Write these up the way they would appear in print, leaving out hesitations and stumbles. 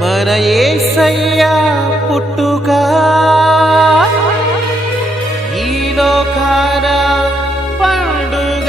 మన యేసయ్య పుట్టుక ఈ లోకాన పండుగ.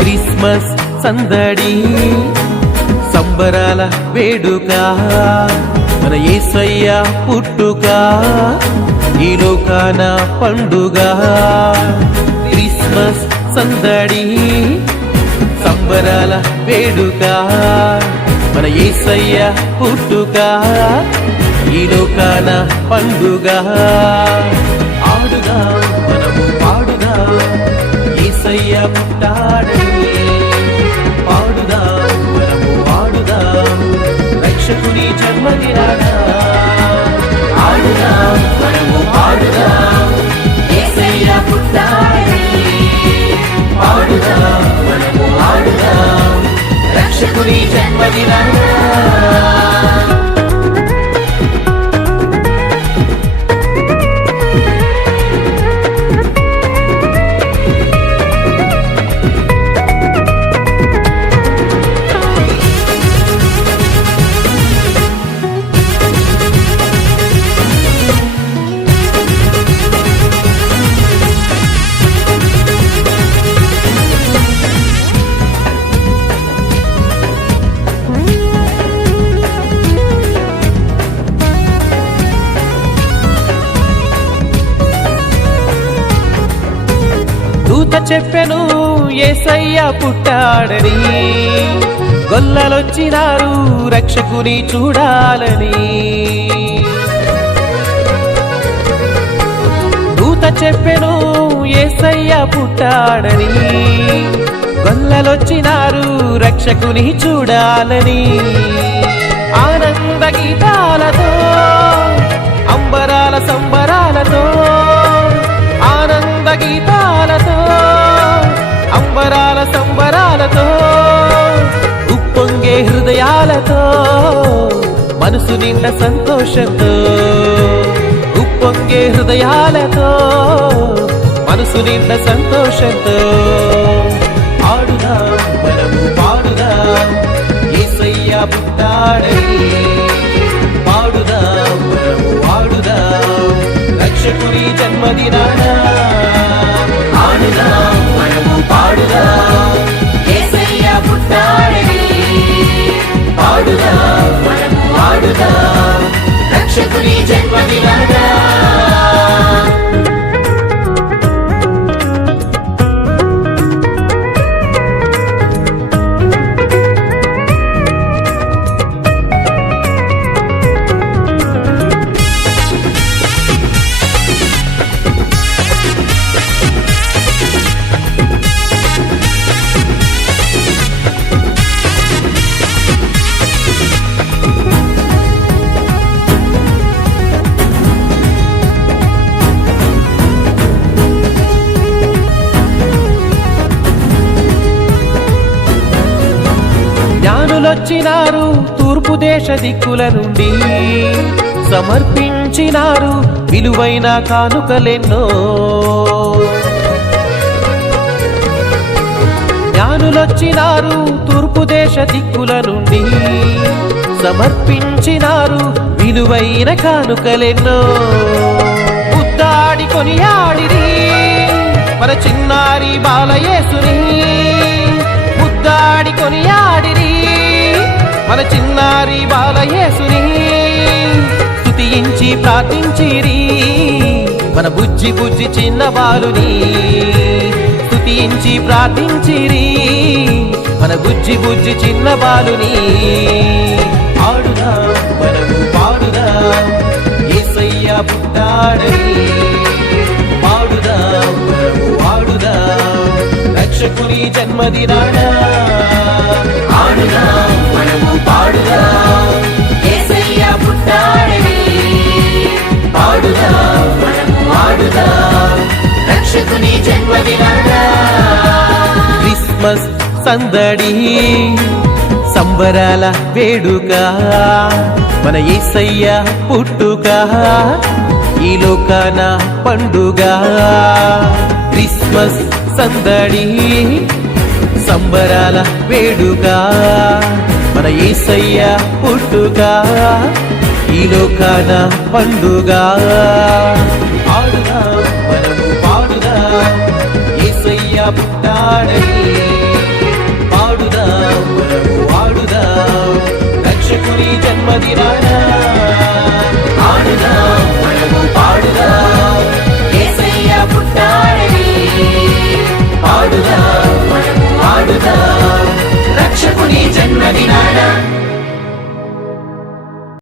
క్రిస్మస్ సందడి సంబరాల వేడుక, మన యేసయ్య పుట్టుక ఈ లోకాన పండుగ. క్రిస్మస్ సందడి సంబరాల వేడుక, మన యేసయ్య పుట్టుక ఈ లోకాన పండుగ. ఆడుగా మనము పాడుగా యేసయ్య పుట్టాడని, పాడుదా మనము పాడుదా రక్షకుని జన్మదినాన. ఆడుదా మనము పాడుదా యేసయ్య పుట్టాడని, పాడుదా మనము పాడుదా రక్షకుని జన్మదినాన. దూత చెప్పెను యేసయ్య పుట్టాడని, గొల్లలొచ్చినారు రక్షకుని చూడాలని. దూత చెప్పెను యేసయ్య పుట్టాడని, గొల్లలొచ్చినారు రక్షకుని చూడాలని. ఆనంద గీతాలతో అంబరాల సంబరాలతో, ఆనంద గీతాలతో అంబరాల సంబరాలతో, ఉప్పొంగే హృదయాలతో మనసు నిండా సంతోషంతో, ఉప్పొంగే హృదయాలతో మనసు నిండా సంతోషంతో. ఆడుదా మనము పాడుదా యేసయ్య పుట్టాడని, పాడుదా మనము పాడుదా రక్షకుని జన్మదినాన. ఆడుదా మనము పాడుదా యేసయ్య పుట్టాడని, పాడుదా మనము పాడుదా రక్షకుని జన్మదినాన. జ్ఞానులొచ్చినారు తూర్పు దేశ దిక్కుల నుండి, సమర్పించినారు విలువైన కానుకలెన్నో. జ్ఞానులొచ్చినారు తూర్పు దేశ దిక్కుల నుండి, సమర్పించినారు విలువైన కానుకలెన్నో. ముద్దాడి కొనియాడిరి మన చిన్నారి బాలయేసుని, ముద్దాడి కొనియాడిరి మన చిన్నారి బాలయేసుని. స్తుతించి ప్రార్థించిరి మన బుజ్జి బుజ్జి చిన్న బాలుని, స్తుతించి ప్రార్థించిరి మన బుజ్జి బుజ్జి చిన్న బాలుని. ఆడుదా మనము పాడుదా యేసయ్య పుట్టాడని, రక్షకుని జన్మదినాన ఆడుదాం మనము పాడుదాం యేసయ్య పుట్టాడని పాడుదాం మనము ఆడుదాం రక్షకుని జన్మదినాన క్రిస్మస్ సందడి సంబరాల వేడుక మన యేసయ్య పుట్టుక ఈ లోకాన పండుగ క్రిస్మస్ సందడి సంబరాల వేడుక మన యేసయ్య పుట్టుక ఈ లోకాన పండుగ ఆడుదాం మనము పాడుదాం యేసయ్య పుట్టాడని పాడుదాం మనము ఆడుదాం రక్షకుని జన్మదినాన